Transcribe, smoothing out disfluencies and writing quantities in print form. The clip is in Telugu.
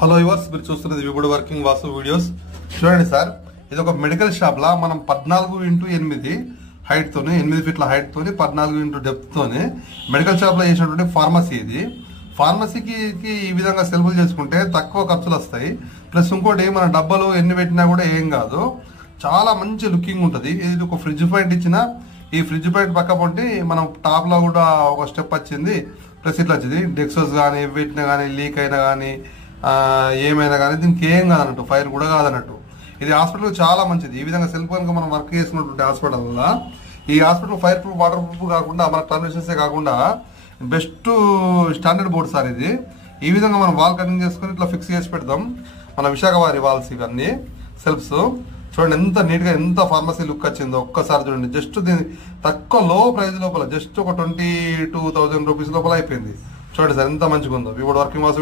హలో యువర్స్, మీరు చూస్తున్నది విబుడ్ వర్కింగ్ వాసు వీడియోస్. చూడండి సార్, ఇది ఒక మెడికల్ షాప్ లా మనం 14x8 హైట్ తోని 8 ఫీట్ల హైట్ తోని 14x డెప్త్ తోని మెడికల్ షాప్ లో చేసినటువంటి ఫార్మసీ. ఇది ఫార్మసీకి ఈ విధంగా సెల్ఫ్లు చేసుకుంటే తక్కువ ఖర్చులు వస్తాయి. ప్లస్ ఇంకోటి మన డబ్బాలు ఎన్ని పెట్టినా కూడా ఏం కాదు, చాలా మంచి లుకింగ్ ఉంటుంది. ఇది ఒక ఫ్రిడ్జ్ పాయింట్ ఇచ్చిన, ఈ ఫ్రిడ్జ్ పాయింట్ పక్క పొంటి మనం టాప్ లో కూడా ఒక స్టెప్ వచ్చింది. ప్లస్ ఇట్లా వచ్చింది డెక్సోస్ కానీ పెట్టినా కానీ లీక్ అయినా కానీ ఏమైనా కానీ దీనికి ఏం కాదన్నట్టు, ఫైర్ కూడా కాదన్నట్టు. ఇది హాస్పిటల్ చాలా మంచిది. ఈ విధంగా సెల్ ఫోన్ మనం వర్క్ చేసినటువంటి హాస్పిటల్ వల్ల ఈ hospital fire proof, water proof కాకుండా మన టర్మినేషన్సే కాకుండా బెస్ట్ స్టాండర్డ్ బోర్డ్ సార్ ఇది. ఈ విధంగా మనం వాల్ కటింగ్ చేసుకుని ఇట్లా ఫిక్స్ చేసి పెడతాం. మన విశాఖ వారి వాల్స్ ఇవన్నీ సెల్ఫ్స్. చూడండి ఎంత నీట్ గా, ఎంత ఫార్మసీ లుక్ వచ్చిందో ఒక్కసారి చూడండి. జస్ట్ దీని తక్కువ లో ప్రైస్ లోపల జస్ట్ ఒక 22,000 రూపీస్ లోపల అయిపోయింది. చూడండి సార్ ఎంత మంచిగా ఉందో. ఇప్పుడు వర్కింగ్ వాసు